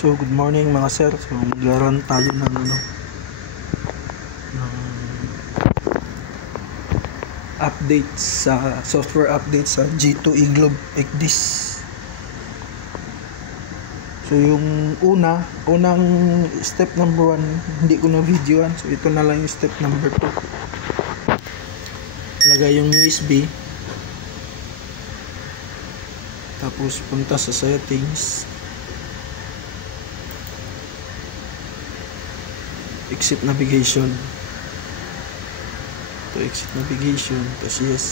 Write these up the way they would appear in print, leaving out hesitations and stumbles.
So good morning mga sir. So maglaran tayo ng update sa software update sa G2E Globe XDIS. So yung unang step number 1 hindi ko na videoan. So ito na lang yung step number 2. Lagay yung USB. Tapos punta sa settings. Exit navigation. To exit navigation, tapos yes.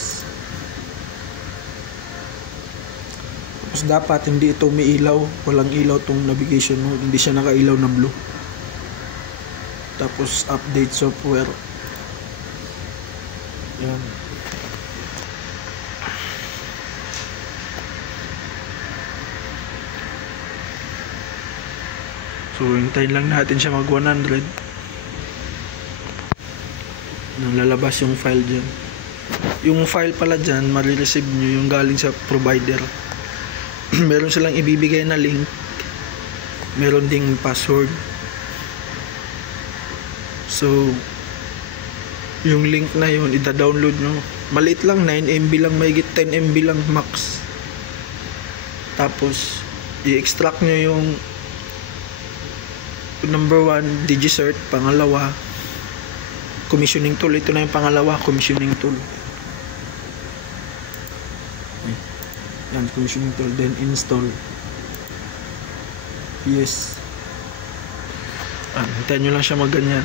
Tapos dapat hindi ito umiilaw, walang ilaw tong navigation mode, hindi siya nakailaw na blue. Tapos update software. Yan. So hintayin lang natin siya mag 100. Nang lalabas yung file dyan. Yung file pala dyan, marireceive nyo yung galing sa provider. Meron silang ibibigay na link. Meron ding password. So yung link na yun, ida-download nyo. Maliit lang, 9 MB lang, mahigit 10 MB lang max. Tapos i-extract nyo yung number 1, DigiCert. Pangalawa, commissioning tool. Ito na yung pangalawa, commissioning tool. Yan, commissioning tool. Then install. Yes. Hintayin nyo lang siya magganyan.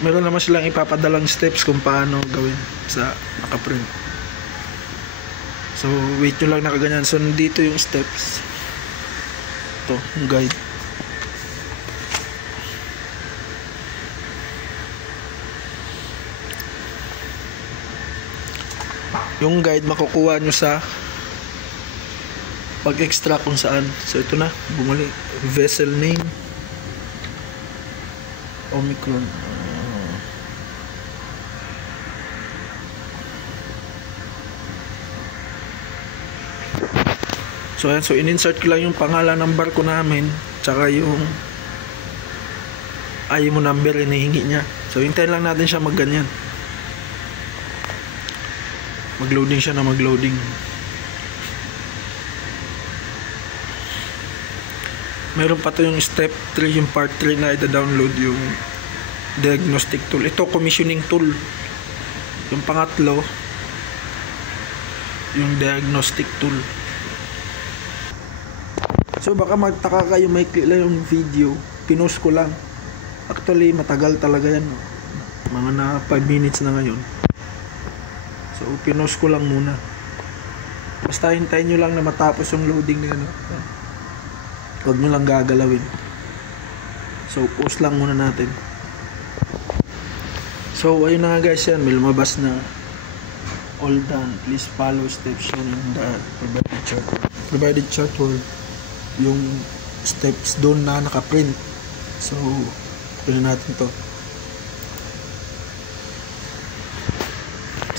Meron naman silang ipapadalang steps kung paano gawin sa nakaprint. So wait nyo lang nakaganyan. So nandito yung steps. Ito, yung guide. Yung guide makukuha nyo sa pag-extract kung saan. So ito na, bumalik. Vessel name, Omicron. So ayan, so in-insert ko lang yung pangalan ng barko namin, tsaka yung IMO number hinihingi niya. So hintayin lang natin siya magganyan. Mag-loading siya na mag-loading. Meron pa to yung step 3, yung part 3 na ida-download yung diagnostic tool. Ito commissioning tool. Yung pangatlo, yung diagnostic tool. So baka magtaka kayo, maikli lang yung video. Pinost ko lang. Actually matagal talaga yan. Mga na 5 minutes na ngayon. So pinost ko lang muna. Basta hintayin nyo lang na matapos yung loading na yun. Huwag nyo lang gagalawin. So post lang muna natin. So ayun na nga guys, yan. May lumabas na all done. Please follow steps shown in the provided chart or yung steps doon na nakaprint. So pili natin to.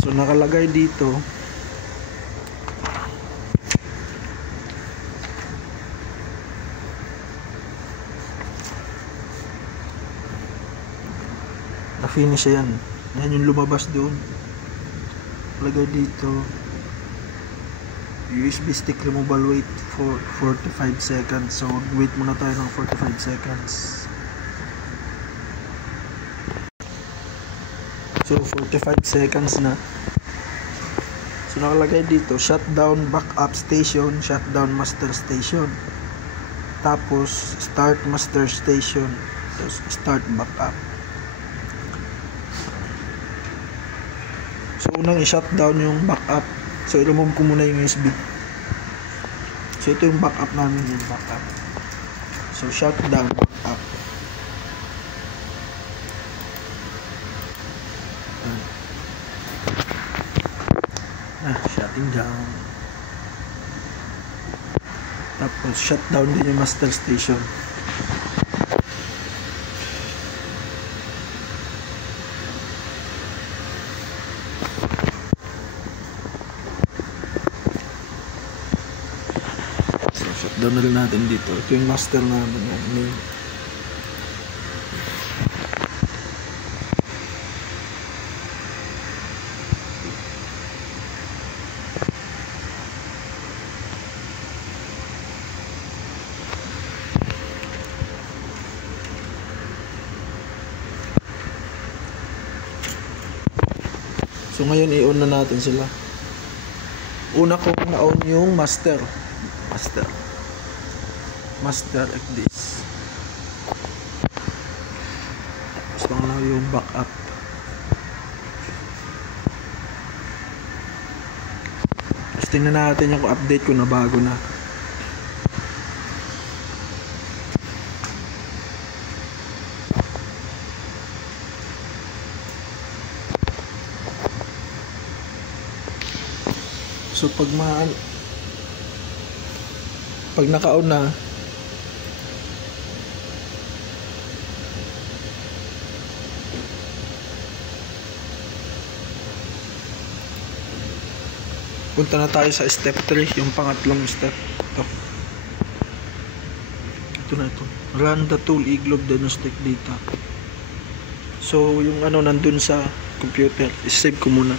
So nakalagay dito na finish yan. Yan yung lumabas doon. Nakalagay dito USB stick removal wait for 45 seconds. So wait muna tayo ng 45 seconds. So 45 seconds na. So nakalagay dito shutdown backup station, shutdown master station, tapos start master station, tapos start backup. So unang i-shutdown yung backup. So i-remove ko muna yung USB. So ito yung backup namin, yung backup. So shutdown backup. Shutting down. Tapos shutdown din yung master station. down na rin natin dito. Ito yung master natin. Yan. So ngayon i-on na natin sila. Una kong na-on yung master like this. Tapos lang lang yung backup. Tapos tingnan natin yung update ko na bago na. So pag naka-on na, punta na tayo sa step 3, yung pangatlong step. Ito na ito. Run the tool iGlobe diagnostic data. So yung ano nandun sa computer, i-save ko muna.